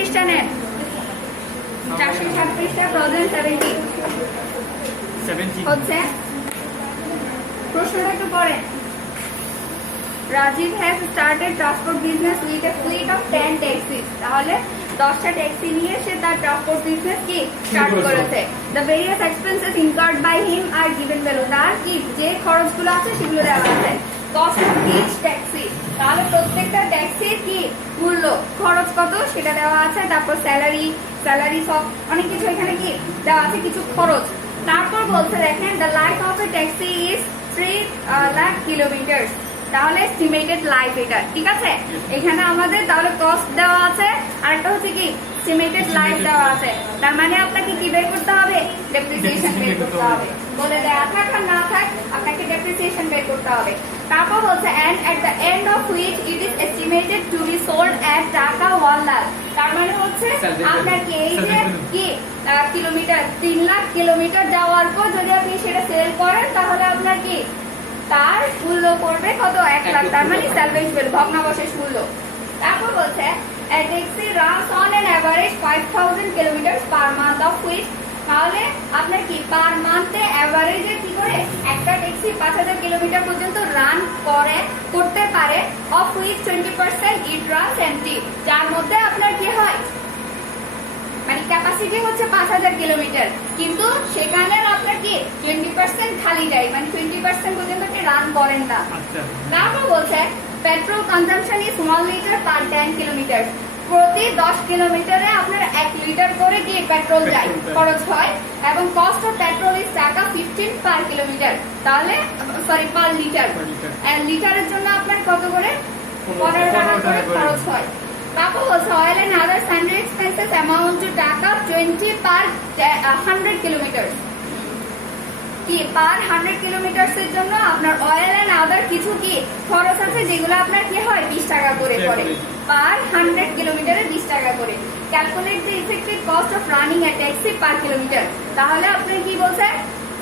পৃষ্ঠা নেন, 460 পৃষ্ঠা, 1070 হচ্ছে। প্রশ্নটা একটু পড়েন। Rajiv has started transport business with a fleet of 10 taxis. তাহলে 10টা ট্যাক্সি নিয়ে সে তার ট্রান্সপোর্ট বিজনেস কি স্টার্ট করেছে। The various expenses incurred by him are given below. তার কি যে খরচগুলো আছে সেগুলো দেওয়া আছে। কস্ট অফ ইচ ট্যাক্সি, তাহলে প্রত্যেকটা ট্যাক্সির কি মূল্য, খরচ কত সেটা দেওয়া আছে। তারপর স্যালারি সব অনেক কিছু এখানে কি দেওয়া আছে, কিছু খরচ। তারপর বলছে দেখেন the life of a taxi is 3 lakh kilometre. তাহলে এস্টিমেটেড লাইফ এটা, ঠিক আছে। এখানে আমাদের তাহলে কস্ট দেওয়া আছে, আর একটা হচ্ছে কি এস্টিমেটেড লাইফ দেওয়া আছে। তার মানে আপনাকে কি বের করতে হবে, ডেপ্রিসিয়েশন বের করতে হবে। বলে দেয়া থাক আর না থাক আপনাকে ডেপ্রিসিয়েশন বের করতে হবে। তারপর বলছে and at the end of which it is estimated to be sold at টাকা 1 লাখ। তার মানে হচ্ছে আপনার কি এই যে কি কিলোমিটার 3 লাখ কিলোমিটার যাওয়ার পর যদি আপনি সেটা সেল করেন তাহলে আপনার কি তার মূল্য পড়বে কত, 1 লাখ। তার মানে স্যালভেজ ভ্যালু, ভগ্নাবশেষ মূল্য। তারপর বলছে a taxi runs on an average 5000 kilometers per month of which, তাহলে আপনার কি পার মান্থে এভারেজে কি করে একটা ট্যাক্সি 5000 কিলোমিটার পর্যন্ত রান করতে পারে। Of which 20% it runs empty, যার মধ্যে আপনার কি হয় মানে ক্যাপাসিটি হচ্ছে 5000 কিলোমিটার, কিন্তু সেখানে আপনার কি 20% খালি যায়, মানে 20% পর্যন্ত কি রান করেন না। তারপর বলছে petrol consumption is 1 litre per 10 kilometre. প্রতি 10 কিলোমিটারে আপনার 1 লিটার করে কি পেট্রোল যায়, খরচ হয়। এবং কস্ট অফ পেট্রোল ইজ টাকা 15 পার কিলোমিটার। তাহলে সরি পার লিটার, লিটারের জন্য আপনার কত করে 15 টাকা করে খরচ হয়। তারপর হচ্ছে oil and other sundry expenses amount to টাকা 20 পার 100 কিলোমিটার। কি পার 100 কিলোমিটার্স এর জন্য আপনার অয়েল এন্ড আদার কিছু কি খরচ আছে যেগুলো আপনার কি হয় 20 টাকা করে পড়ে। পার 100 কিলোমিটারে 20 টাকা করে। Calculate the effective cost of running a taxi per kilometre. তাহলে আপনি কি বলছে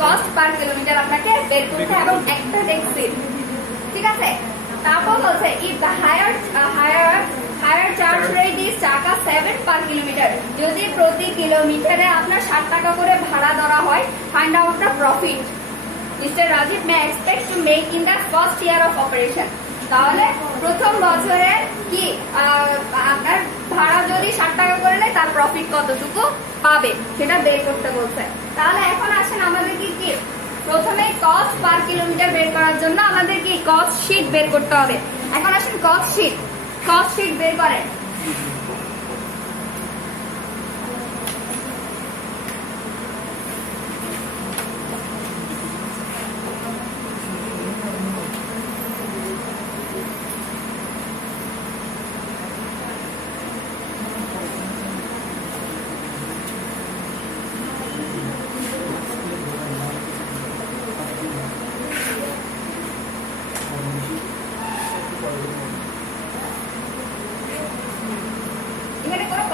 কস্ট পার কিলোমিটার আপনাকে বের করতে এবং একটা ট্যাক্সি, ঠিক আছে। তারপর বলছে if the hire charge rate is টাকা 7 পার কিলোমিটার। যদি প্রতি কিলোমিটারে আপনার 60 টাকা করে ভাড়া ধরা হয়, find out the profit mister Rajiv may expect to make in the first year of operation. তাহলে প্রথম বছরে কি আপনার ভাড়া যদি 60 টাকা করে নেয় তার প্রফিট কতটুকু পাবে সেটা বের করতে বলছে। তাহলে এখন আসেন আমাদের কি প্রথমে কস্ট পার কিলোমিটার বের করার জন্য আমাদের কি কস্ট শীট বের করতে হবে। এখন আসেন কস্ট শীট বের করেন।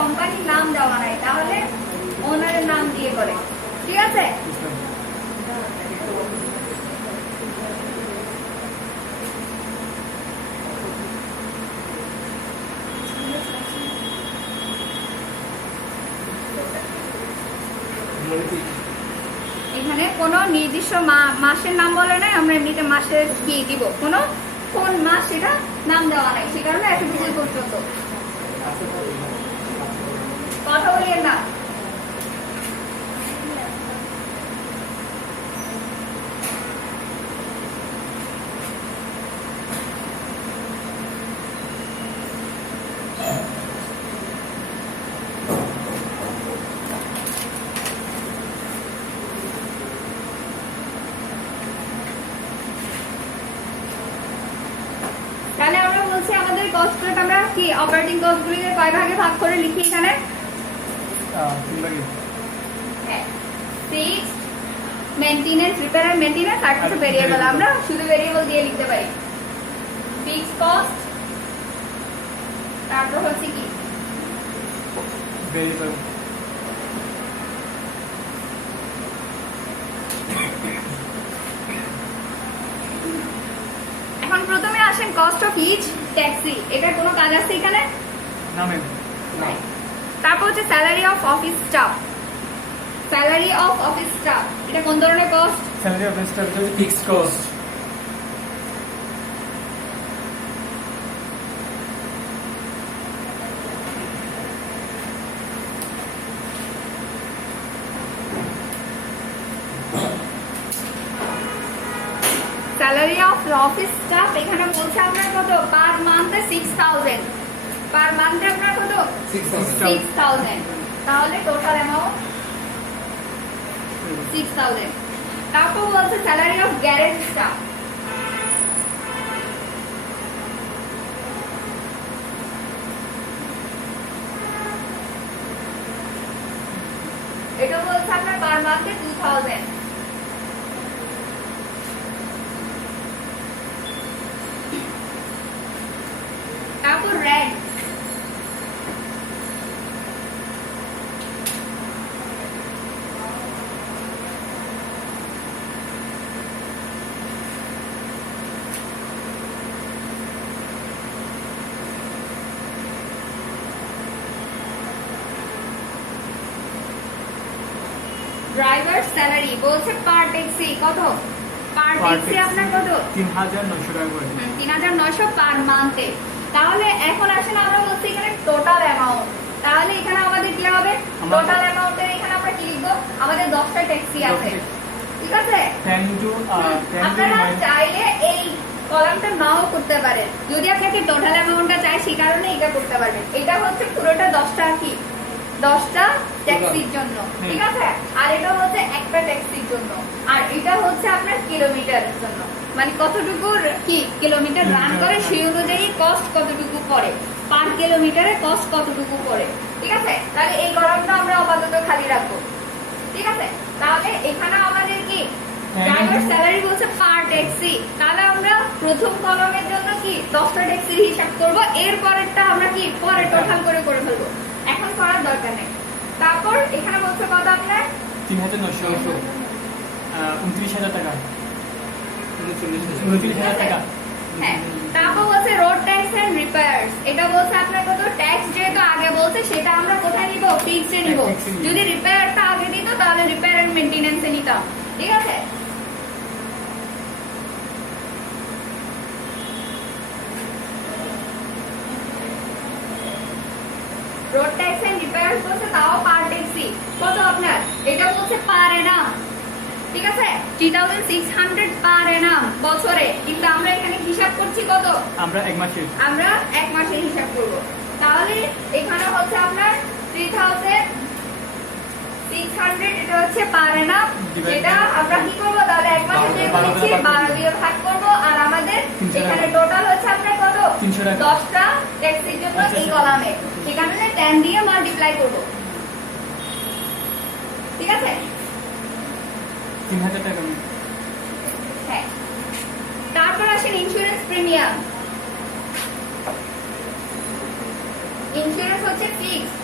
কোম্পানির নাম দেওয়া নাই, তাহলে ওনারের নাম দিয়ে করে, ঠিক আছে। এখানে কোনো নির্দিষ্ট মাসের নাম বলে নাই, আমরা এমনিতে মাসের কি দিব, কোন মাস সেটা নাম দেওয়া নাই, সে কারণে এতটুকু পর্যন্ত কথা বলিয়ে না। তাহলে আমরা বলছি আমাদের কস্টটা আমরা কি অপারেটিং কস্টগুলিকে কয় ভাগে ভাগ করে লিখি এখানে, fixed, maintenance, repair and maintenance, আর কিছু ভেরিয়েবল। আমরা শুধু ভেরিয়েবল দিয়ে লিখতে পারি। ফিক্সড কস্ট, তারপর হচ্ছে কি ভেরিয়েবল। এখন প্রথমে আসেন কস্ট অফ ইচ ট্যাক্সি। এটার কোনো কাজ আছে এখানে? না ম্যাম, নাই। তারপর হচ্ছে salary of office staff. Salary of office staff এটা কোন ধরনের কস্ট? স্যালারি অফ স্টাফ হচ্ছে fixed cost. Salary of office staff এখানে বলছে আপনার কত? পার মান্থে 6000, পার মান্থে আপনার কত? 6000। তাহলে টোটাল অ্যামাউন্ট 6000। তারপর বলছে স্যালারি অফ গ্যারেজ স্টাফ। এটা বলছে আপনার পার মান্থে 2000। তারপর রেন্ট। ড্রাইভার স্যালারি বলছে পার ট্যাক্সি কত? পার ট্যাক্সি আপনার কত? 3900 টাকা করে। 3900 পার মান্থে। তাহলে এখন আসেন আমরা বলছি এখানে টোটাল অ্যামাউন্ট। তাহলে এখানে আমাদের কি হবে? টোটাল অ্যামাউন্টের এখানে আমরা কি লিখবো? আমাদের 10টা ট্যাক্সি আছে, ঠিক আছে? আপনারা চাইলে এই কলামটা নাও করতে পারেন, যদি আপনাকে টোটাল অ্যামাউন্টটা চাই সেই কারণে এটা করতে পারবেন। এটা হচ্ছে পুরোটা 10টা কি 10টা ট্যাক্সির জন্য, ঠিক আছে? আর এটা হচ্ছে একটা ট্যাক্সির জন্য, আর এটা হচ্ছে আপনার কিলোমিটারের জন্য, মানে কতটুকু কি কিলোমিটার রান করে সেই অনুযায়ী কস্ট কতটুকু পড়ে, পার কিলোমিটারে কস্ট কতটুকু পড়ে, ঠিক আছে? তাহলে এই কলামটা আমরা আপাতত খালি রাখবো, ঠিক আছে? তাহলে এখানে আমাদের কি ড্রাইভার স্যালারি বলছে পার ট্যাক্সি। তাহলে আমরা প্রথম কলামের জন্য কি 10টা ট্যাক্সির হিসাব করব, এর পরেরটা আমরা কি পরে টোটাল করে ফেলবো, এখন করার দরকার নেই। তারপর এখানে বলছে কত আপনার? 3900 29,000 টাকা, 29,000 টাকা। হ্যাঁ। তারপর বলছে রোড ট্যাক্স এন্ড রিপেয়ার্স। এটা বলছে আপনার কত? ট্যাক্স যেহেতু আগে বলছে সেটা আমরা কোথায় নিব? ফিক্সডে নিব। যদি রিপেয়ারটা আগে দিত তাহলে রিপেয়ার এন্ড মেইনটেনেন্সে নিতাম, ঠিক আছে? রোড ট্যাক্স এন্ড রিপেয়ার্স বলছে তাও পার ট্যাক্সি কত আপনার? এটা বলছে পার এনাম, ঠিক আছে? 3600 পার এনাম বছরে, কিন্তু আমরা এখানে হিসাব করছি কত? আমরা এক মাসের হিসাব করব। তাহলে এখানে হচ্ছে আপনার 3600, এটা হচ্ছে পার এনাম, যেটা আমরা কি করব? তাহলে এক মাসে যে বলেছি 12 দিয়ে ভাগ করব, আর আমাদের এখানে টোটাল হচ্ছে আপনার কত? 10টা ট্যাক্সির জন্য এই কলামে, সেখানে 10 দিয়ে মাল্টিপ্লাই করব, ঠিক আছে? 3000 টাকা। হ্যাঁ। তারপর আসেন ইন্স্যুরেন্স প্রিমিয়াম। ইন্স্যুরেন্স হচ্ছে ফিক্সড।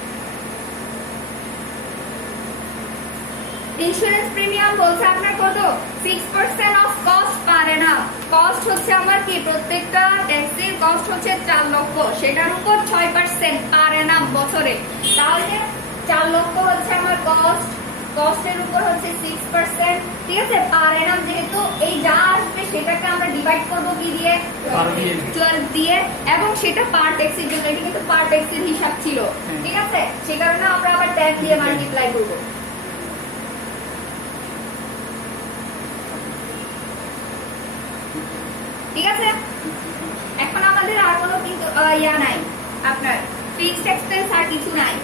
ইন্স্যুরেন্স প্রিমিয়াম বলছে আপনার কত? 6% of cost per Enam. Cost হচ্ছে আমার কি প্রত্যেকটা ট্যাক্সির কস্ট হচ্ছে 4 লক্ষ, সেটার উপর 6% পার এনাম বছরে। তাহলে 4 লক্ষ হচ্ছে আমার কস্ট, কস্টের উপর হচ্ছে 6%, ঠিক আছে? পার এনাম যেহেতু এই যা আসবে সেটাকে আমরা ডিভাইড করব কি দিয়ে? 12 দিয়ে, এবং সেটা পার ট্যাক্সির জন্য। এটা কিন্তু পার ট্যাক্সির হিসাব ছিল, ঠিক আছে? সে কারণে আমরা আবার 10 দিয়ে মাল্টিপ্লাই করব, ঠিক আছে? এখন আমাদের আর কোনো কিন্তু ইয়া নাই, আপনার ফিক্সড এক্সপেন্স আর কিছু নাই,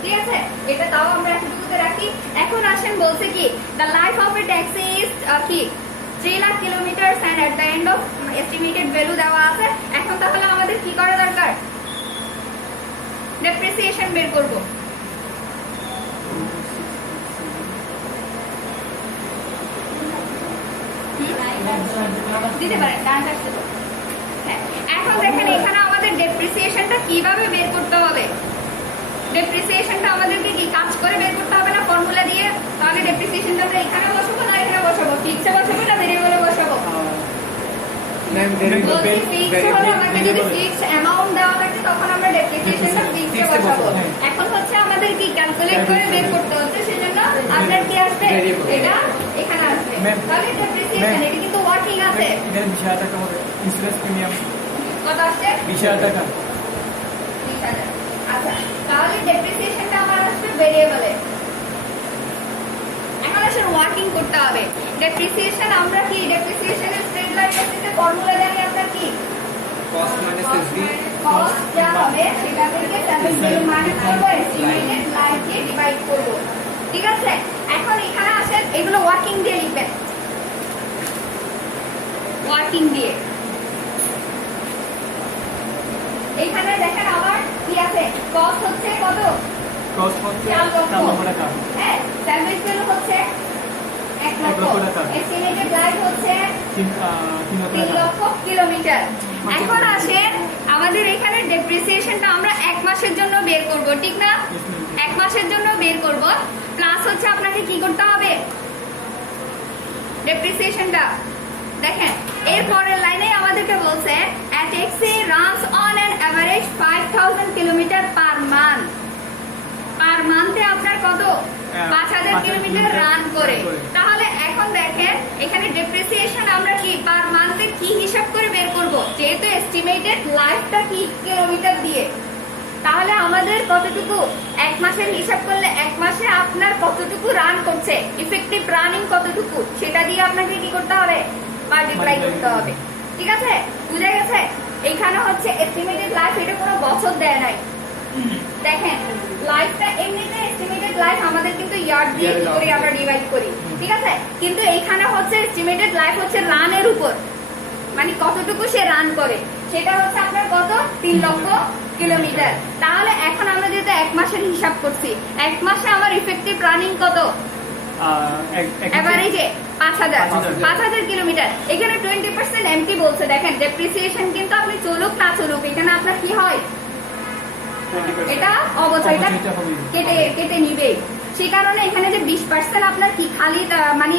ঠিক আছে? এটা তাও আমরা এতটুকুতে রাখি। এখন আসেন বলছে কি the life of a taxi is কি 3 lakh kilometres and at the end of estimated value দেওয়া আছে। এখন তাহলে আমাদের কি করা দরকার? ডেপ্রিসিয়েশন বের করব। দিতে পারেন, ডান আসছে তো। হ্যাঁ, এখন দেখেন এখানে আমাদের ডেপ্রিসিয়েশনটা কিভাবে বের করতে হবে। ডেপ্রিসিয়েশনটা আমাদেরকে কি কাজ করে বের করতে হবে না ফর্মুলা দিয়ে? তাহলে ডেপ্রিসিয়েশনটা আমরা এখানে বসাবো না এখানে বসাবো? ফিক্সে বসাবো না ভেরিয়েবলে বসাবো? Ma'am, বলছি ফিক্সড হলে আমাকে যদি ফিক্সড অ্যামাউন্ট দেওয়া থাকে তখন আমরা ডেপ্রিসিয়েশনটা ফিক্সড বসাবো। এখন হচ্ছে আমাদের কি ক্যালকুলেট করে বের করতে হচ্ছে, সেজন্য আপনার কি আসবে, এটা এখানে আসবে। তাহলে ডেপ্রিসিয়েশন এটা কিন্তু ওয়ার্কিং আছে। এখানে 20,000 টাকা হবে ইন্স্যুরেন্স প্রিমিয়াম, কত আসছে? 20,000 টাকা। 20,000। আচ্ছা, তাহলে ডেপ্রিসিয়েশনটা আমার আসবে ভেরিয়েবলে। এখন আসলে ওয়ার্কিং করতে হবে। ডেপ্রিসিয়েশন আমরা কি ডেপ্রিসিয়েশনের স্ট্রেট লাইন বেসিসে ফর্মুলা জানি আপনার কি? cost minus SD. কস্ট যা হবে সেটা থেকে 7 মাইনাস করব, এস্টিমেটেড লাইফ দিয়ে ডিভাইড করব। ঠিক আছে, এখন এখানে আসেন এগুলো ওয়ার্কিং দিয়ে লিখবেন, ওয়ার্কিং দিয়ে। এখানে দেখেন আমার কি আছে, কস্ট হচ্ছে কত? কস্ট হচ্ছে 4 লক্ষ 4 লক্ষ টাকা। হ্যাঁ, সার্ভিস বিল হচ্ছে 1 1 লক্ষ টাকা। লক্ষ, এস্টিমেটেড লাইফ হচ্ছে 3 লক্ষ 3 টাকা। লক্ষ কিলোমিটার। এখন আসেন আমাদের এখানে ডেপ্রিসিয়েশনটা আমরা 1 মাসের জন্য বের করব, ঠিক না? 1 মাসের জন্য বের করব, প্লাস হচ্ছে আপনাকে কি করতে হবে, ডেপ্রিসিয়েশনটা দেখেন এর পরের লাইনে আমাদেরকে বলছে a taxi runs on an average 5,000 kilometre per month. পার মান্থে আপনার কত? 5,000 কিলোমিটার রান করে। তাহলে এখন দেখেন এখানে ডেপ্রিসিয়েশন আমরা কি পার মান্থে কি হিসাব করে বের করব, যেহেতু এস্টিমেটেড লাইফটা কি কিলোমিটার দিয়ে, তাহলে আমাদের কতটুকু 1 মাসের হিসাব করলে 1 মাসে আপনার কতটুকু রান করছে, ইফেক্টিভ রানিং কতটুকু, সেটা দিয়ে আপনাকে কি করতে হবে, মাল্টিপ্লাই করতে হবে। ঠিক আছে, বুঝা গেছে? এখানে হচ্ছে এস্টিমেটেড লাইফ, এটা কোনো বছর দেয় নাই। দেখেন লাইফটা এমনিতে এস্টিমেটেড লাইফ আমাদের কিন্তু ইয়ার দিয়ে কি করি আমরা ডিভাইড করি, ঠিক আছে? কিন্তু এইখানে হচ্ছে এস্টিমেটেড লাইফ হচ্ছে রানের উপর, মানে কতটুকু সে রান করে, সেটা হচ্ছে আপনার কত, 3 লক্ষ কিলোমিটার। তাহলে এখন আমরা যেহেতু 1 মাসের হিসাব করছি, 1 মাসে আমার ইফেক্টিভ রানিং কত, এভারেজে 5,000 কিলোমিটার। এখানে 20% এমটি বলছে। দেখেন ডেপ্রিসিয়েশন কিন্তু আপনি চলুক না চলুক এখানে আপনার কি হয়, এটা অবশ্যই এটা কেটে নিবে। সেই কারণে এখানে যে 20% আপনার কি খালি মানে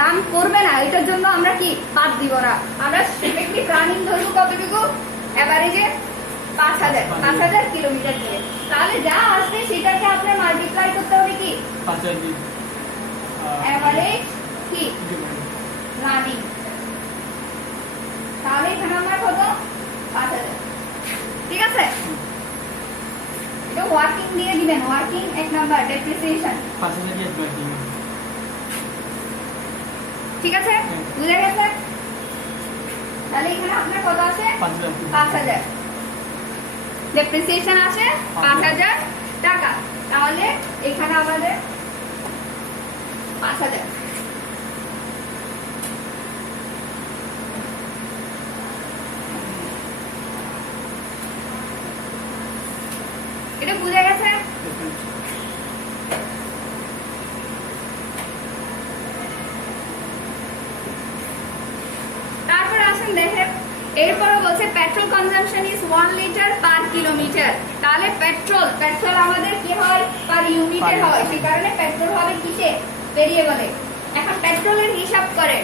রান করবে না, এটার জন্য আমরা কি বাদ দিব না, আমরা ইফেক্টিভ রানিং ধরবো কতটুকু, এভারেজে 5,000 কিলোমিটার দিয়ে। তাহলে যা আসবে সেটাকে আপনার মাল্টিপ্লাই করতে হবে কি, 5,000 দিয়ে এভারেজ কি রানিং। তাহলে এখানে আমরা কত, 5,000। ঠিক আছে, এটা ওয়ার্কিং দিয়ে দিবেন, ওয়ার্কিং 1 নাম্বার ডেপ্রিসিয়েশন। 5,000 দিয়ে একবার দিবেন। ঠিক আছে, বুঝা গেছে? তাহলে এখানে আপনার কত আসে, 5,000 ডেপ্রিসিয়েশন আসে 5,000 টাকা। তাহলে এখানে আমাদের 5,000। এটা বুঝা গেছে? তারপর আসেন দেখেন এরপরে বলছে petrol consumption is 1 litre per kilometre. তাহলে পেট্রোল আমাদের কি হয়, পার ইউনিটে হয়, সেই কারণে পেট্রোল হবে কিসে, ভেরিয়েবলে। এখন পেট্রোলের হিসাব করেন,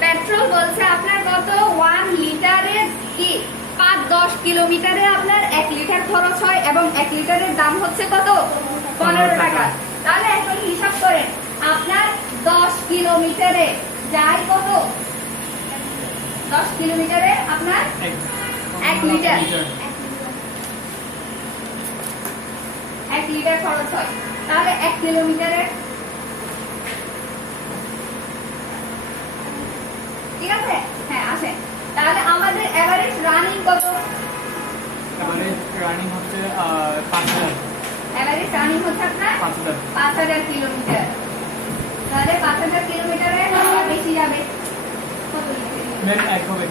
পেট্রোল বলছে আপনার কত, 1 লিটারে কি 5-10 কিলোমিটারে আপনার 1 লিটার খরচ হয় এবং 1 লিটারের দাম হচ্ছে কত, 15 টাকা। তাহলে এখন হিসাব করেন আপনার 10 কিলোমিটারে যায় কত, 10 কিলোমিটারে আপনার 1 লিটার 1 লিটার খরচ হয়। তাহলে 1 কিলোমিটারে, ঠিক আছে? হ্যাঁ আসেন, তাহলে আমাদের এভারেজ রানিং কত, এভারেজ রানিং হচ্ছে 5,000। এভারেজ রানিং হচ্ছে আপনার 5,000 কিলোমিটার। তাহলে 5,000 কিলোমিটারে বেশি যাবে কত লিটার, ম্যাম এক হবে।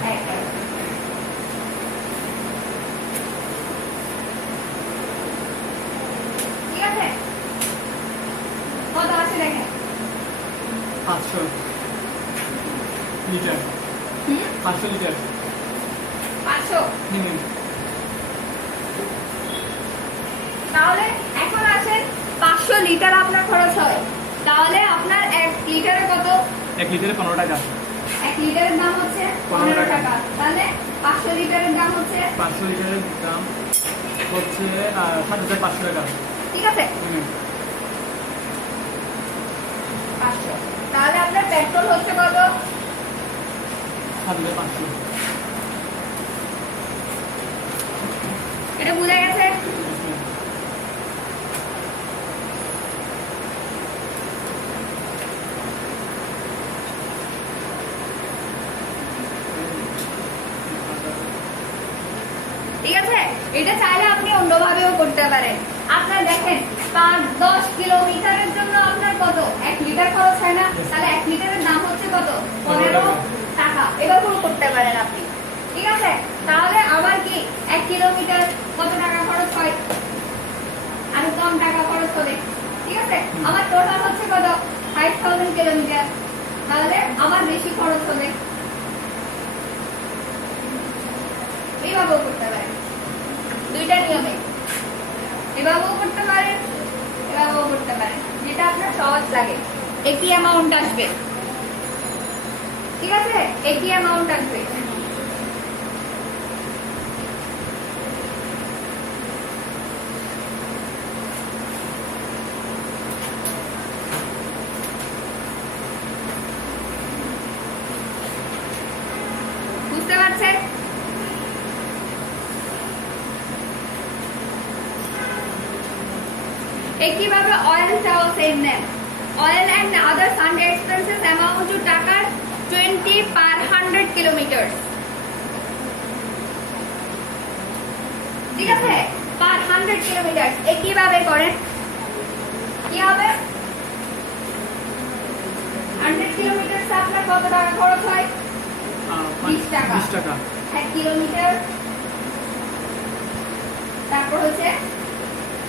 ঠিক আছে, কত আছে দেখেন, 500 লিটার। 500 লিটার 500। হুম। তাহলে এখন আসেন 500 লিটার আপনার খরচ হয়, তাহলে আপনার 1 লিটারে কত, 1 লিটারে 15 টাকা। 1 লিটারের দাম হচ্ছে 15 টাকা, তাহলে 500 লিটারের দাম হচ্ছে 500 লিটারের দাম হচ্ছে 7,500 টাকা। ঠিক আছে হুম। 500, তাহলে আপনার পেট্রোল হচ্ছে কত? 7,500। এটা বুঝা গেছে? ঠিক আছে, এটা চাইলে আপনি অন্যভাবেও করতে পারেন। আপনার দেখেন 5-10 কিলোমিটারের জন্য আপনার কত 1 লিটার খরচ হয় না, তাহলে 1 লিটারের দাম হচ্ছে কত 15 টাকা। এভাবেও করতে পারেন আপনি। ঠিক আছে, তাহলে আমার কি 1 কিলোমিটার কত টাকা খরচ হয়? আরো কম টাকা খরচ হবে। ঠিক আছে, আমার টোটাল হচ্ছে কত 5000 কিলোমিটার, তাহলে আমার বেশি খরচ হবে। এইভাবেও করতে পারেন, দুইটা নিয়মে। এভাবেও করতে পারেন, এভাবেও করতে পারেন, যেটা আপনার সহজ লাগে। একই অ্যামাউন্ট আসবে। ঠিক আছে, একই অ্যামাউন্ট আসবে। বুঝতে পারছেন? একইভাবে অয়েলটাও সেম নেন। Oil and other sundry expenses amount two টাকার 20 পার 100 কিলোমিটার। ঠিক আছে, পার 100 কিলোমিটার একইভাবে করেন। কি হবে? 100 কিলোমিটার আপনার কত টাকা খরচ হয়? 20 টাকা। 20 টাকা। 1 কিলোমিটার, তারপর হচ্ছে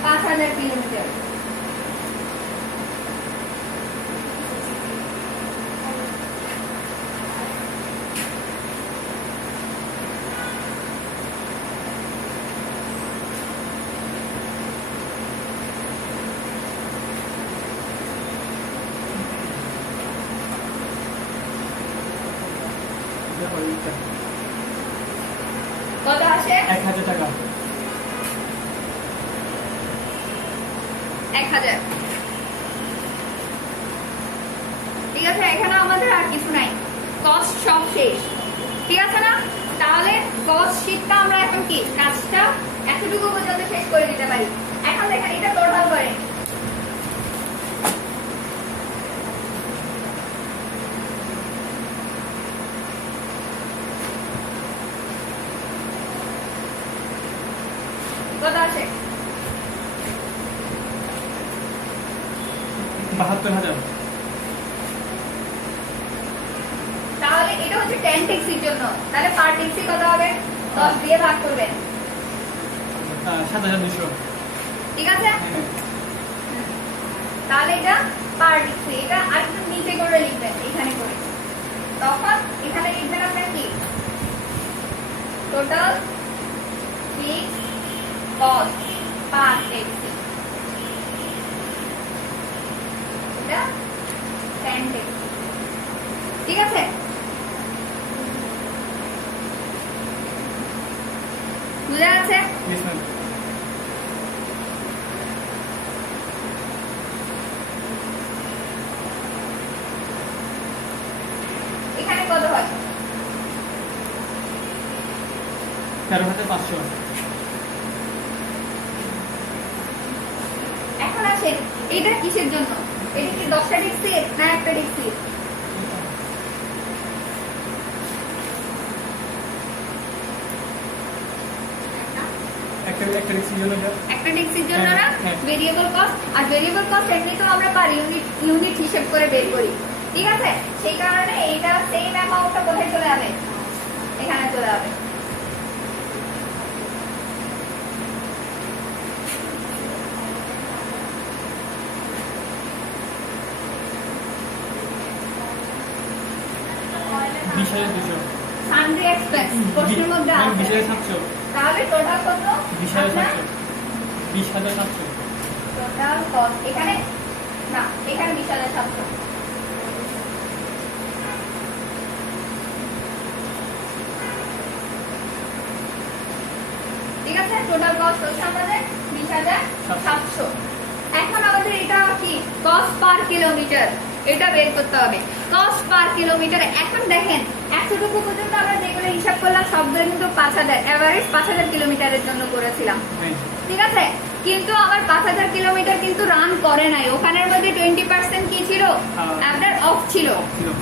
5000 কিলোমিটার। কত আসে? 1000 টাকা। 1000। ঠিক আছে, এখানে আমাদের আর কিছু নাই, কস্ট সব শেষ। ঠিক আছে না? তাহলে কস্ট শীটটা আমরা এখন কি কাজটা এতটুকু পর্যন্ত শেষ করে দিতে পারি। এখন দেখেন এটা টোটাল করেন। কত আছে? 72,000। তাহলে এটা হচ্ছে 10 ট্যাক্সির জন্য, তাহলে পার ট্যাক্সি কত হবে? 10 দিয়ে ভাগ করবেন। 7,200। ঠিক আছে, তাহলে এটা পার ট্যাক্সি। এটা আরেকটু নিচে করে লিখবেন, এখানে করে। তখন এখানে লিখবেন আপনার কি total fixed cost per taxi. এটা 10 ট্যাক্সি। ঠিক আছে, বুঝা আছে? Yes, ma'am. এখানে কত হয়? 13,500। এখন আসেন, এটা কিসের জন্য? এটা কি 10টা ট্যাক্সি না একটা ট্যাক্সি? একটা ট্যাক্সির জন্য একটা ট্যাক্সির জন্য না? হ্যাঁ, হ্যাঁ। ভেরিয়েবল কস্ট, আর ভেরিয়েবল কস্ট এমনিতেও আমরা পার ইউনিট হিসেব করে বের করি। ঠিক আছে, সেই কারণে এইটা সেম অ্যামাউন্টটা কোথায় চলে যাবে? এখানে চলে যাবে। সানডে এক্সপেন্স প্রশ্নের মধ্যে আছে, 20,700। তাহলে টোটাল কত? 20,700। 20,700। টোটাল কস্ট এখানে না, এখানে 20,700। আছে, টোটাল কস্ট হচ্ছে আমাদের 20,700। এখন আমাদের এটা কি কস্ট পার কিলোমিটার, এটা বের করতে হবে কস্ট পার কিলোমিটার। এখন দেখেন এতটুকু পর্যন্ত আমরা যেগুলো হিসাব করলাম সবগুলো কিন্তু 5,000 এভারেজ 5,000 কিলোমিটারের জন্য করেছিলাম, ঠিক আছে। কিন্তু আবার 5,000 কিলোমিটার কিন্তু রান করে নাই, ওখানের মধ্যে 20% কি ছিল আপনার অফ ছিল,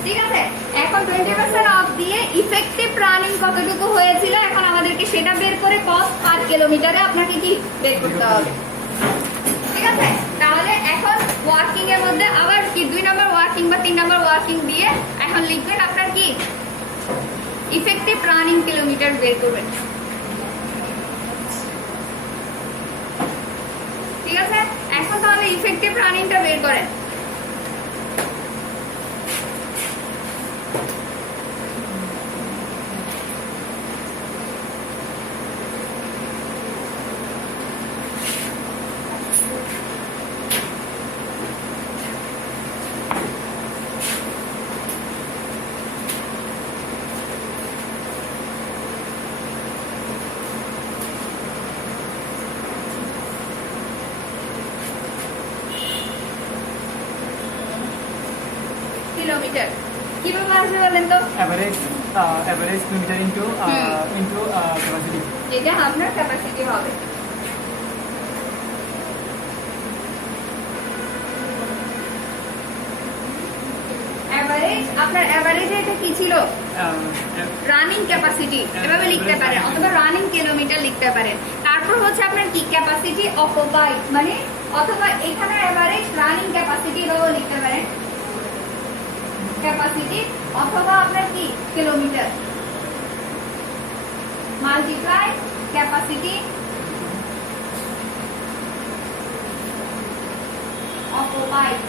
ঠিক আছে। এখন 20% অফ দিয়ে ইফেক্টিভ রানিং কতটুকু হয়েছিল এখন আমাদেরকে সেটা বের করে কস্ট পার কিলোমিটারে আপনাকে কি বের করতে হবে, ঠিক আছে। তাহলে এখন ওয়ার্কিং এর মধ্যে আবার কি 2 নম্বর ওয়ার্কিং বা 3 নম্বর ওয়ার্কিং দিয়ে এখন লিখবেন আপনার কি ইফেক্টিভ রানিং কিলোমিটার বের করবেন, ঠিক আছে। এখন তাহলে ইফেক্টিভ রানিংটা বের করেন। কিলোমিটার কিভাবে আসবে বলেন তো? average kilometer into capacity. এটা আপনার ক্যাপাসিটি হবে। এভারেজ আপনার এভারেজে এটা কি ছিল রানিং ক্যাপাসিটি, এভাবে লিখতে পারেন অথবা রানিং কিলোমিটার লিখতে পারেন। তারপর হচ্ছে আপনার কি ক্যাপাসিটি অকুপাইড, মানে অথবা এখানে এভারেজ রানিং ক্যাপাসিটি এভাবে লিখতে পারেন ক্যাপাসিটি, অথবা আপনার কি কিলোমিটার মাল্টিপ্লাই ক্যাপাসিটি অকুপাইড।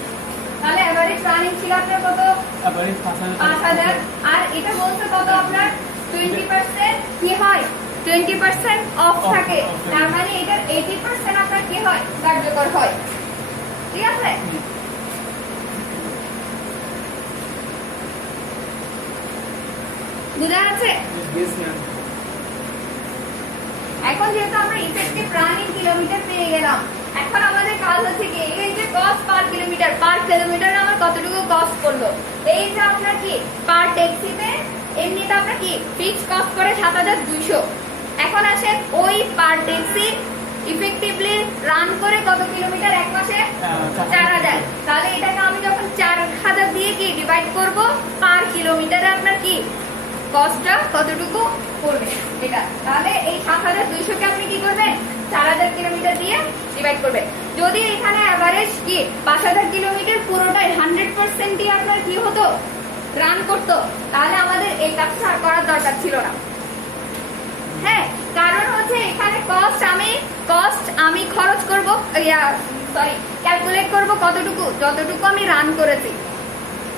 তাহলে এভারেজ রানিং ছিল আপনার কত? Average 5,000। আর এটা বলছে কত আপনার 20% কি হয় 20% অফ থাকে, তার মানে এটার 80% আপনার কি হয় কার্যকর হয়, ঠিক আছে। বুঝা যাচ্ছে? Yes, ma'am. এখন যেহেতু আমরা ইফেক্টিভ রানিং কিলোমিটার পেয়ে গেলাম, এখন আমাদের কাজ হচ্ছে কি এই যে কস্ট পার কিলোমিটার আমার কতটুকু কস্ট করলো, এই যে আপনার কি পার ট্যাক্সিতে এমনিতে আমরা কি ফিক্স কস্ট করে 7,200। এখন আসেন ওই পার ট্যাক্সি ইফেক্টিভলি রান করে কত কিলোমিটার এক মাসে 4,000। তাহলে এটাকে আমি যখন 4,000 দিয়ে কি ডিভাইড করব পার কিলোমিটারে আপনার কি কস্টটা কতটুকু করবে এটা, তাহলে এই 7,200 কে আপনি কি করবেন 4,000 কিলোমিটার দিয়ে ডিভাইড করবে। যদি এখানে এভারেজ কি 5,000 কিলোমিটার পুরোটাই 100%ই আপনার কি হতো রান করতো, তাহলে আমাদের এই কাজটা আর করার দরকার ছিল না। হ্যাঁ, কারণ হচ্ছে এখানে কস্ট আমি খরচ করব সরি ক্যালকুলেট করব কতটুকু যতটুকু আমি রান করেছি,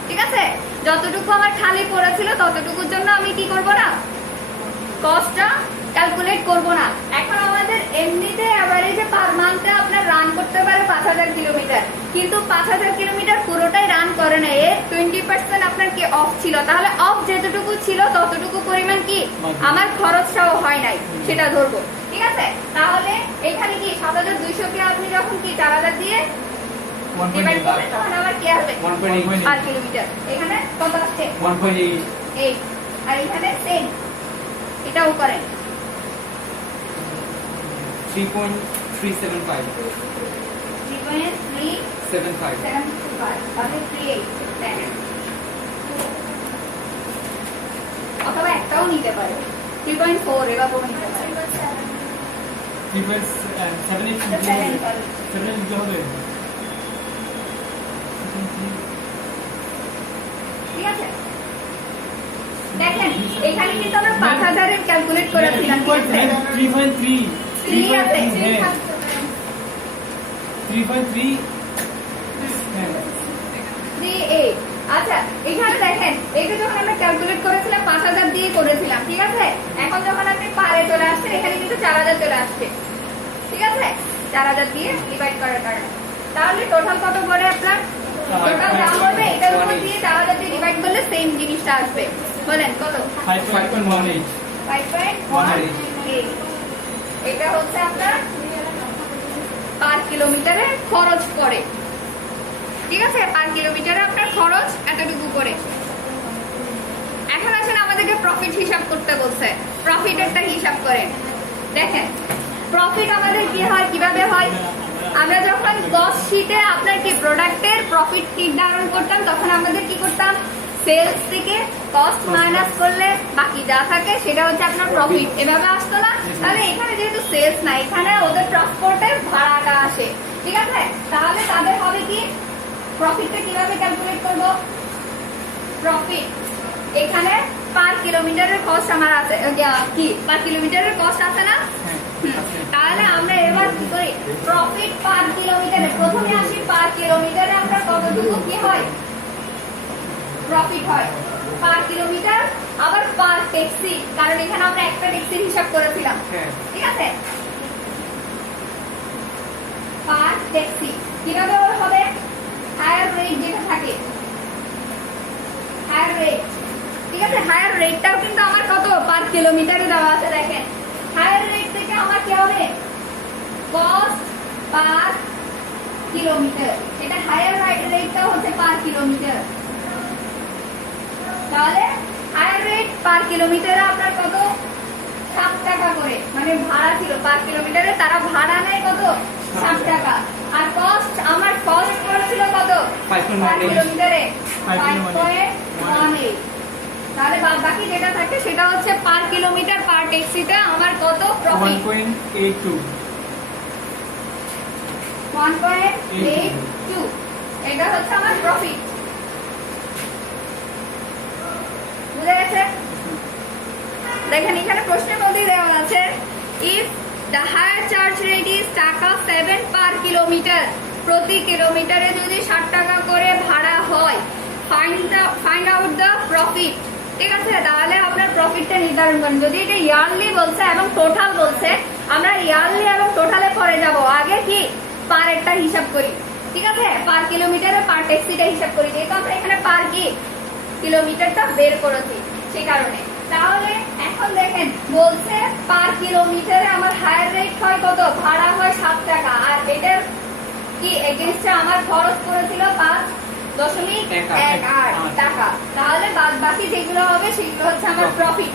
ঠিক আছে। যতটুকু আমার খালি পড়েছিল ততটুকুর জন্য আমি কি করব না কস্টটা ক্যালকুলেট করব না। এখন আমাদের এমনিতে এভারেজে পার মান্থে আপনার রান করতে পারে 5,000 কিলোমিটার, কিন্তু 5,000 কিলোমিটার পুরোটাই রান করে না, এর 20% আপনার কি অফ ছিল। তাহলে অফ যেতটুকু ছিল ততটুকু পরিমাণ কি আমার খরচটাও হয় নাই সেটা ধরবো, ঠিক আছে। তাহলে এখানে কি 7,200 কে আপনি যখন কি 4,000 দিয়ে ডিভাইড করবেন তখন আবার কি আসবে 1.8 পার কিলোমিটার। এখানে কত আসছে 1.8 8, আর এখানে সেম এটাও করেন 3.375 3.375 তাহলে 38 দেখেন, অথবা একটাও নিতে পারে 3.4 এভাবেও নিতে পারে 7 নিতে হবে। ঠিক আছে। দেখেন এখানে কিন্তু আমরা 5,000 এর ক্যালকুলেট করেছিলাম, ঠিক আছে 3.3 3 আছে 3.3 3.8। আচ্ছা এখানে দেখেন এটা যখন আমরা ক্যালকুলেট করেছিলাম 5,000 দিয়ে করেছিলাম, ঠিক আছে। এখন যখন আপনি পারে চলে আসছে এখানে কিন্তু 4,000 চলে আসছে, ঠিক আছে 4,000 দিয়ে ডিভাইড করার কারণে। তাহলে টোটাল কত পড়ে আপনার টোটাল দাম হবে এটার উপর দিয়ে 4,000 দিয়ে ডিভাইড করলে সেম জিনিসটা আসবে। বলেন কত 5.18 5.18। এটা হচ্ছে আপনার পার কিলোমিটারে খরচ পড়ে, ঠিক আছে? পার কিলোমিটারে আপনার খরচ এতটুকু করে। এখন আসেন আমাদেরকে প্রফিট হিসাব করতে বলছে, প্রফিটেরটা হিসাব করেন। দেখেন প্রফিট আমাদের কি হয়, কিভাবে হয়? আমরা যখন কস্ট শিটে আপনার কি প্রোডাক্টের প্রফিট নির্ধারণ করতাম, তখন আমাদের কি করতাম, সেলস থেকে কস্ট মাইনাস করলে বাকি যা থাকে সেটা হচ্ছে আপনার প্রফিট, এভাবে আসতো না? তাহলে এখানে যেহেতু সেলস না, এখানে ওদের ট্রান্সপোর্টের ভাড়াটা আসে, ঠিক আছে? তাহলে তাদের হবে কি, প্রফিটটা কিভাবে ক্যালকুলেট করব? প্রফিট এখানে পার কিলোমিটারের কস্ট আমার আছে, কি পার কিলোমিটারের কস্ট আছে না? তাহলে আমরা এবার কি করি, প্রফিট পার কিলোমিটারে প্রথমে আসি, পার কিলোমিটারে আমরা কতটুকু কি হয় প্রফিট হয় পার কিলোমিটার, আবার পার ট্যাক্সি, কারণ এখানে আমরা একটা ট্যাক্সির হিসাব করেছিলাম, ঠিক আছে? পার ট্যাক্সি কিভাবে হবে, হায়ার রেট যেটা থাকে, হায়ার রেট, ঠিক আছে? হায়ার রেটটাও কিন্তু আমার কত, পার কিলোমিটারে দেওয়া আছে। দেখেন হায়ার রেট থেকে আমার কি হবে, কস্ট পার কিলোমিটার, এটা হায়ার রেটটা হচ্ছে পার কিলোমিটার। তাহলে হায়ার রেট পার কিলোমিটারে আপনার কত, 7 টাকা করে, মানে ভাড়া ছিল পার কিলোমিটারে, তারা ভাড়া নেয় কত, 7 টাকা। আর কস্ট আমার কস্ট করেছিল কত, পার কিলোমিটারে 5.18। তাহলে বাকি যেটা থাকে সেটা হচ্ছে পার কিলোমিটার পার ট্যাক্সিতে আমার কত প্রফিট, 1.82, এটা হচ্ছে আমার প্রফিট। বুঝা গেছে? দেখেন এখানে প্রশ্নের মধ্যে দেওয়া আছে, if the hire charge rate is টাকা 7 পার কিলোমিটার, প্রতি কিলোমিটারে যদি 60 টাকা করে ভাড়া হয়, ফাইন্ড আউট দ্য প্রফিট, ঠিক আছে? তাহলে আপনার প্রফিটটা নির্ধারণ করেন। যদি এটা ইয়ারলি বলছে এবং টোটাল বলছে, আমরা ইয়ারলি এবং টোটালে পরে যাব, আগে কি পার একটা হিসাব করি, ঠিক আছে? পার কিলোমিটারে পার ট্যাক্সিটা হিসাব করি, যেহেতু আমরা এখানে পার কি কিলোমিটারটা বের করেছি সেই কারণে। তাহলে এখন দেখেন বলছে পার কিলোমিটারে আমার হায়ার রেট হয় কত, ভাড়া হয় 7 টাকা, আর এটার কি এগেইনস্টে আমার খরচ করেছিল 5.18 টাকা। তাহলে বাকি যেগুলো হবে সেগুলো হচ্ছে আমার প্রফিট,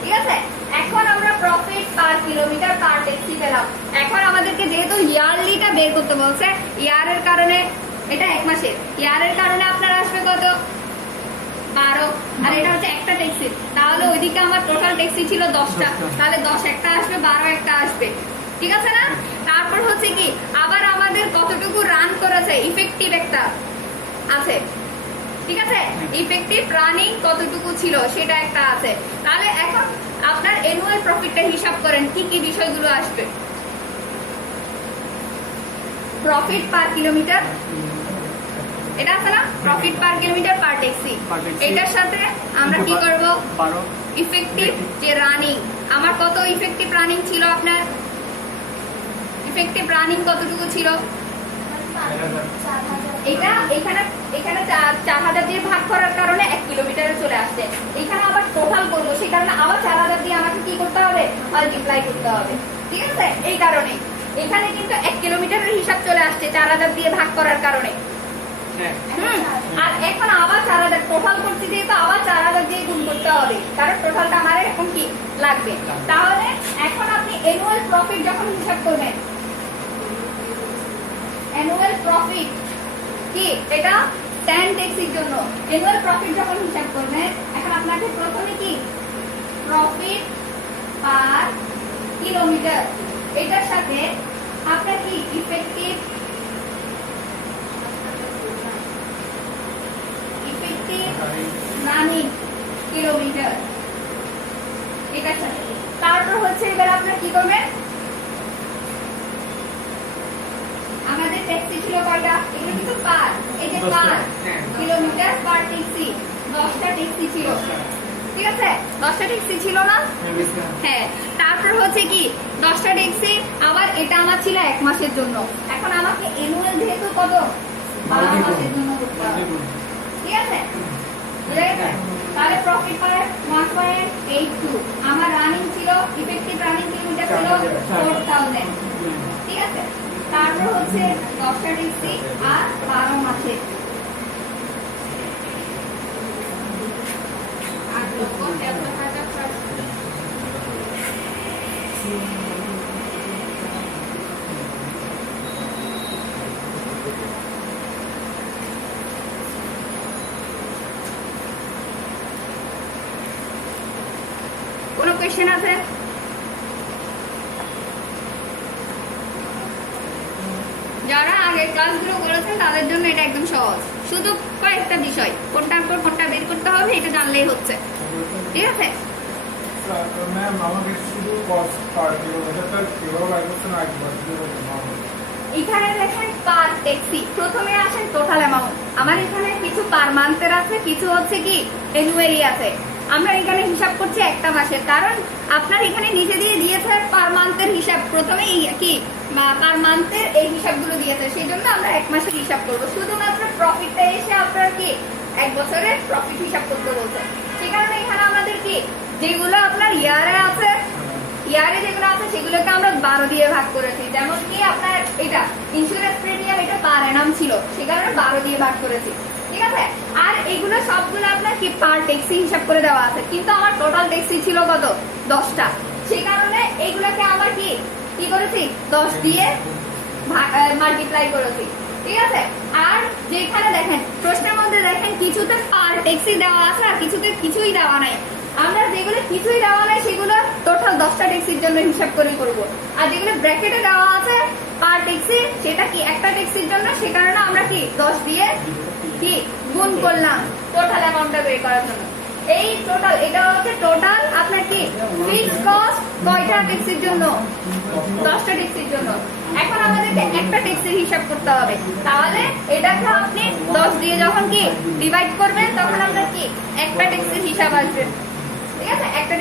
ঠিক আছে? এখন আমরা প্রফিট পার কিলোমিটার পার ট্যাক্সি পেলাম। এখন আমাদেরকে যেহেতু ইয়ারলিটা বের করতে বলছে, ইয়ারের কারণে এটা 1 মাসের, ইয়ারের কারণে আপনার আসবে কত, 12, আর এটা হচ্ছে একটা ট্যাক্সি, তাহলে ওইদিকে আমার টোটাল ট্যাক্সি ছিল 10টা, তাহলে 10 একটা আসবে, 12 একটা আসবে, ঠিক আছে না? তারপর হচ্ছে কি, আবার আমাদের কতটুকু রান করেছে, ইফেক্টিভ একটা আছে, ঠিক আছে? ইফেক্টিভ রানিং কতটুকু ছিল সেটা একটা আছে। তাহলে এখন আপনার অ্যানুয়াল প্রফিটটা হিসাব করেন, কি কি বিষয়গুলো আসবে। প্রফিট পার কিলোমিটার, এটা আছে না, প্রফিট পার কিলোমিটার পার ট্যাক্সি, এটার সাথে আমরা কি করব, ইফেক্টিভ যে রানিং, আমার কত ইফেক্টিভ রানিং ছিল, আপনার ইফেক্টিভ রানিং কতটুকু ছিল, এটা এখানে 4000 দিয়ে ভাগ করার কারণে 1 কিলোমিটারে চলে আসছে। এখানে আবার টোটাল করবো, সেই কারণে আবার 4000 দিয়ে আমাকে কি করতে হবে, মাল্টিপ্লাই করতে হবে, ঠিক আছে? এই কারণে এখানে কিন্তু 1 কিলোমিটারের হিসাব চলে আসছে 4000 দিয়ে ভাগ করার কারণে। আর এখন আবার 4000 টোটাল করতে দিয়ে তো আবার 4000 দিয়ে গুণ করতে হবে, কারণ টোটালটা আমার এখন কি লাগবে। তাহলে এখন আপনি অ্যানুয়াল প্রফিট যখন হিসাব করবেন, অ্যানুয়াল প্রফিট কি, এটা 10 ট্যাক্সির জন্য অ্যানুয়াল প্রফিট যখন হিসাব করবেন, এখন আপনাকে প্রথমে কি প্রফিট পার কিলোমিটার, এটার সাথে আপনার কি ইফেক্টিভ রানিং কিলোমিটার, এটার সাথে, তারপর হচ্ছে এবার আপনার কি করবেন, আমাদের ট্যাক্সি ছিল কয়টা, এগুলো কিন্তু পার, এই যে পার কিলোমিটার পার ট্যাক্সি, 10টা ট্যাক্সি ছিল, ঠিক আছে? 10টা ট্যাক্সি ছিল না? হ্যাঁ। তারপর হচ্ছে কি 10টা ট্যাক্সি, আবার এটা আমার ছিল 1 মাসের জন্য। এখন আমাকে অ্যানুয়াল যেহেতু কত 12 মাসের জন্য করতে হবে, ঠিক আছে? তাহলে প্রফিট পায় 1.82, আমার রানিং ছিল ইফেক্টিভ রানিং কিলোমিটার ছিল 10টা ট্যাক্সি আর 12 মাসে 8,73,000। কোনো কোয়েশ্চেন আছে? যারা আগের ক্লাসগুলো করেছেন তাদের জন্য এটা একদম সহজ, শুধু কয়েকটা বিষয় কোনটার পর কোনটা বের করতে হবে এটা জানলেই হচ্ছে, ঠিক আছে? ম্যাম আমাকে শুধু কস্ট পার কিলোমিটারটা কিভাবে বাইর করছেন একবার এখানে দেখেন পার ট্যাক্সি, প্রথমে আসেন টোটাল অ্যামাউন্ট। আমার এখানে কিছু পার মান্থের আছে, কিছু হচ্ছে কি অ্যানুয়ালি আছে। আমরা এখানে হিসাব করছি একটা মাসের, কারণ আপনার এখানে নিচে দিয়ে দিয়েছে পার মান্থের হিসাব, প্রথমে কি পার মান্থের এই হিসাবগুলো দিয়েছে, সেই জন্য আমরা এক মাসের হিসাব করবো। শুধুমাত্র প্রফিটটা এসে আপনার কি এক বছরের প্রফিট হিসাব করতে বলছে, সেই কারণে এখানে আমাদের কি যেগুলো আপনার ইয়ারে আছে, ইয়ারে যেগুলো আছে সেগুলোকে আমরা 12 দিয়ে ভাগ করেছি। যেমন কি আপনার এটা ইন্স্যুরেন্স প্রিমিয়াম এটা পার অ্যানাম ছিল, সে কারণে 12 দিয়ে ভাগ করেছি, ঠিক আছে? আর এগুলো সবগুলো আপনার কি পার ট্যাক্সি হিসাব করে দেওয়া আছে, কিন্তু আমার টোটাল ট্যাক্সি ছিল কত 10টা, সেই কারণে এগুলোকে আমার কি করেছি 10 দিয়ে মাল্টিপ্লাই করেছি, ঠিক আছে? আর যেখানে দেখেন প্রশ্নের মধ্যে দেখেন কিছুতে পার ট্যাক্সি দেওয়া আছে আর কিছুতে কিছুই দেওয়া নাই। আমরা যেগুলো কিছুই দেওয়া নাই সেগুলো টোটাল 10টা ট্যাক্সির জন্য হিসাব করে করব, আর যেগুলো ব্র্যাকেটে দেওয়া আছে পার ট্যাক্সি সেটা কি একটা ট্যাক্সির জন্য, সে কারণে আমরা কি 10 দিয়ে কি গুণ করলাম টোটাল অ্যামাউন্টটা বের করার জন্য। এই টোটাল এটা হচ্ছে টোটাল আপনার কি ফিক্সড কস্ট কয়টা ট্যাক্সির জন্য, 10টা ট্যাক্সির জন্য। এখন আমাদেরকে একটা ট্যাক্সির হিসাব করতে হবে, তাহলে এটাকে আপনি 10 দিয়ে যখন কি ডিভাইড করবেন তখন আপনার কি একটা ট্যাক্সির হিসাব আসবে, ঠিক আছে? একটা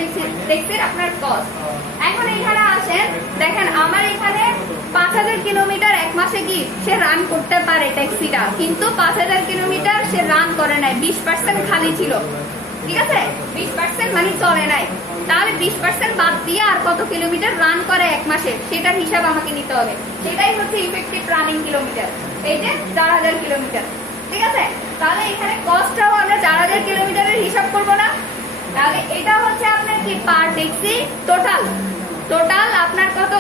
ট্যাক্সির আপনার কস্ট। এখন এখানে আসেন, দেখেন আমার এখানে 5,000 কিলোমিটার এক মাসে কি সে রান করতে পারে ট্যাক্সিটা, কিন্তু 5,000 কিলোমিটার সে রান করে নাই, 20% খালি ছিল, ঠিক আছে? 20% মানে চলে নাই, তাহলে 20% বাদ দিয়ে আর কত কিলোমিটার রান করে এক মাসে সেটার হিসাব আমাকে নিতে হবে, সেটাই হচ্ছে ইফেক্টিভ রানিং কিলোমিটার, এই যে 4,000 কিলোমিটার, ঠিক আছে? তাহলে এখানে কস্টটাও আমরা 4,000 কিলোমিটারের হিসাব করবো না, তাহলে এটা হচ্ছে আপনার কি পার ট্যাক্সি টোটাল আপনার কত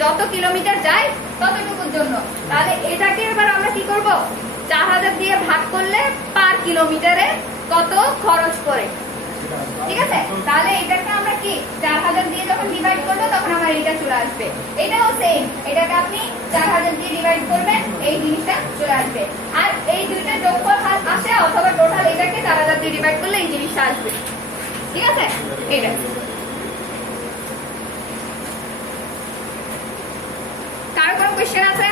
যত কিলোমিটার যায় ততটুকুর জন্য। তাহলে এটাকে এবার আমরা কি করব 4,000 দিয়ে ভাগ করলে পার কিলোমিটারে কত খরচ করে, ঠিক আছে? তাহলে এটাকে আমরা কি 4,000 দিয়ে যখন ডিভাইড করবো তখন আমার এটা চলে আসবে, এটাও সেম, এটাকে আপনি 4,000 দিয়ে ডিভাইড করবেন এই জিনিসটা চলে আসবে, আর এই দুইটা যোগফল আসে অথবা টোটাল এটাকে 4,000 দিয়ে ডিভাইড করলে এই জিনিসটা আসবে, ঠিক আছে? এটা কার কোনো কোয়েশ্চেন আছে?